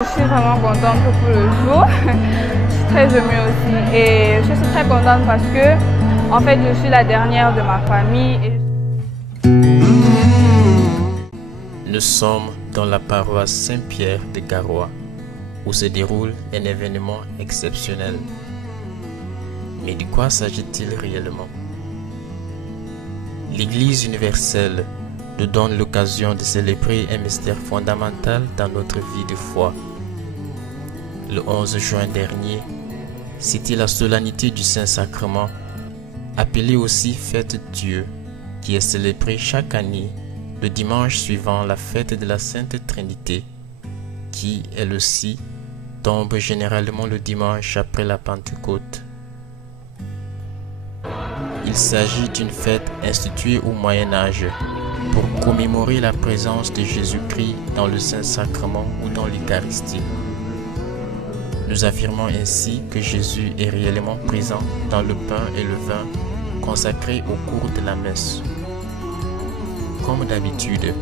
Je suis vraiment contente pour le jour. Je suis très émue aussi. Et je suis très contente parce que, en fait, je suis la dernière de ma famille. Nous sommes dans la paroisse Saint-Pierre de Garoua, où se déroule un événement exceptionnel. Mais de quoi s'agit-il réellement? L'Église universelle nous donne l'occasion de célébrer un mystère fondamental dans notre vie de foi. Le 11 juin dernier, c'était la solennité du Saint-Sacrement, appelée aussi Fête de Dieu, qui est célébrée chaque année le dimanche suivant la fête de la Sainte Trinité, qui, elle aussi, tombe généralement le dimanche après la Pentecôte. Il s'agit d'une fête instituée au Moyen Âge pour commémorer la présence de Jésus-Christ dans le Saint-Sacrement ou dans l'Eucharistie. Nous affirmons ainsi que Jésus est réellement présent dans le pain et le vin consacrés au cours de la messe. Comme d'habitude,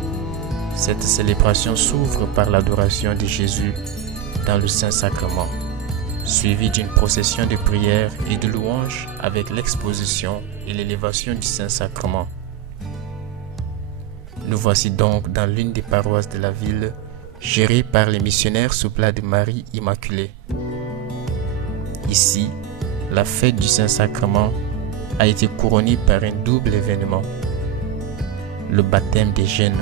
cette célébration s'ouvre par l'adoration de Jésus dans le Saint-Sacrement, suivie d'une procession de prières et de louanges avec l'exposition et l'élévation du Saint-Sacrement. Nous voici donc dans l'une des paroisses de la ville, gérée par les missionnaires sous plat de Marie Immaculée. Ici, la fête du Saint-Sacrement a été couronnée par un double événement, le baptême des jeunes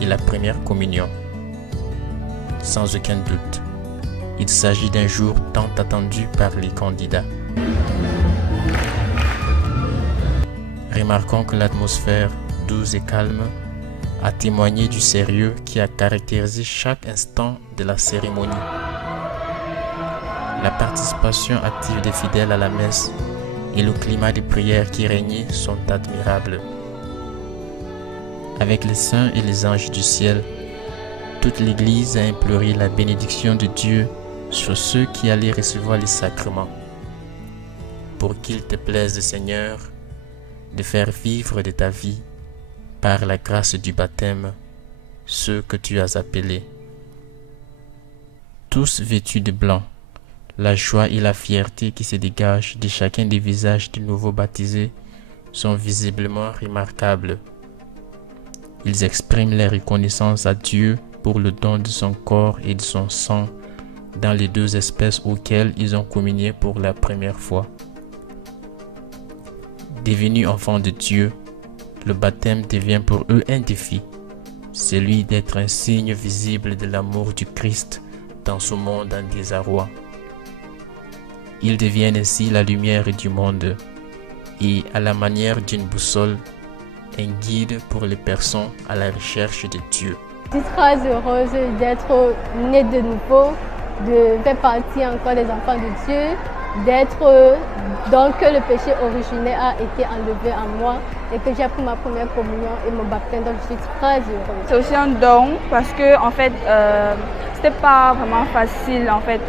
et la première communion. Sans aucun doute, il s'agit d'un jour tant attendu par les candidats. Remarquons que l'atmosphère douce et calme a témoigné du sérieux qui a caractérisé chaque instant de la cérémonie. La participation active des fidèles à la messe et le climat de prière qui régnait sont admirables. Avec les saints et les anges du ciel, toute l'Église a imploré la bénédiction de Dieu sur ceux qui allaient recevoir les sacrements. Pour qu'il te plaise, Seigneur, de faire vivre de ta vie, par la grâce du baptême, ceux que tu as appelés. Tous vêtus de blanc, la joie et la fierté qui se dégagent de chacun des visages des nouveaux baptisés sont visiblement remarquables. Ils expriment leur reconnaissance à Dieu pour le don de son corps et de son sang dans les deux espèces auxquelles ils ont communié pour la première fois. Devenus enfants de Dieu, le baptême devient pour eux un défi, celui d'être un signe visible de l'amour du Christ dans ce monde en désarroi. Ils deviennent ainsi la lumière du monde et, à la manière d'une boussole, un guide pour les personnes à la recherche de Dieu. Je suis très heureuse d'être née de nouveau, de faire partie encore des enfants de Dieu, d'être donc que le péché originel a été enlevé en moi et que j'ai pris ma première communion et mon baptême, donc je suis très heureuse. C'est aussi un don parce que en fait, c'était pas vraiment facile en fait.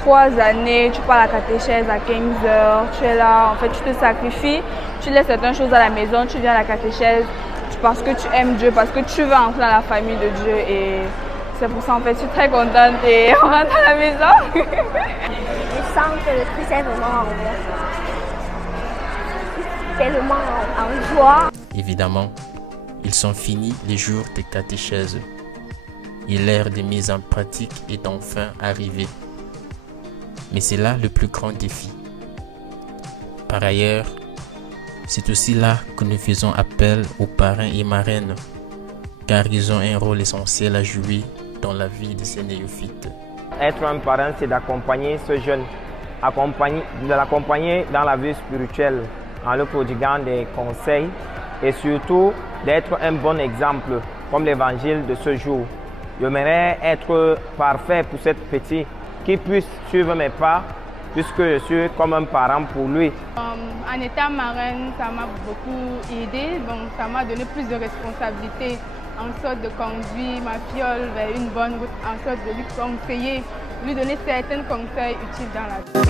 3 années, tu pars à la catéchèse à 15 h, tu es là, en fait tu te sacrifies, tu laisses certaines choses à la maison, tu viens à la catéchèse parce que tu aimes Dieu, parce que tu veux entrer dans la famille de Dieu et c'est pour ça en fait je suis très contente et on rentre à la maison. Je sens que le Christ est vraiment en moi. Tellement en joie. Évidemment, ils sont finis les jours de catéchèse et l'ère de mise en pratique est enfin arrivée. Mais c'est là le plus grand défi. Par ailleurs, c'est aussi là que nous faisons appel aux parrains et marraines, car ils ont un rôle essentiel à jouer dans la vie de ces néophytes. Être un parrain, c'est d'accompagner ce jeune, de l'accompagner dans la vie spirituelle, en le prodiguant des conseils et surtout d'être un bon exemple, comme l'évangile de ce jour. J'aimerais être parfait pour cette petite qui puisse suivre mes pas, puisque je suis comme un parent pour lui. En étant marraine, ça m'a beaucoup aidé, donc ça m'a donné plus de responsabilités, en sorte de conduire ma fiole vers une bonne route, en sorte de lui conseiller, lui donner certains conseils utiles dans la vie.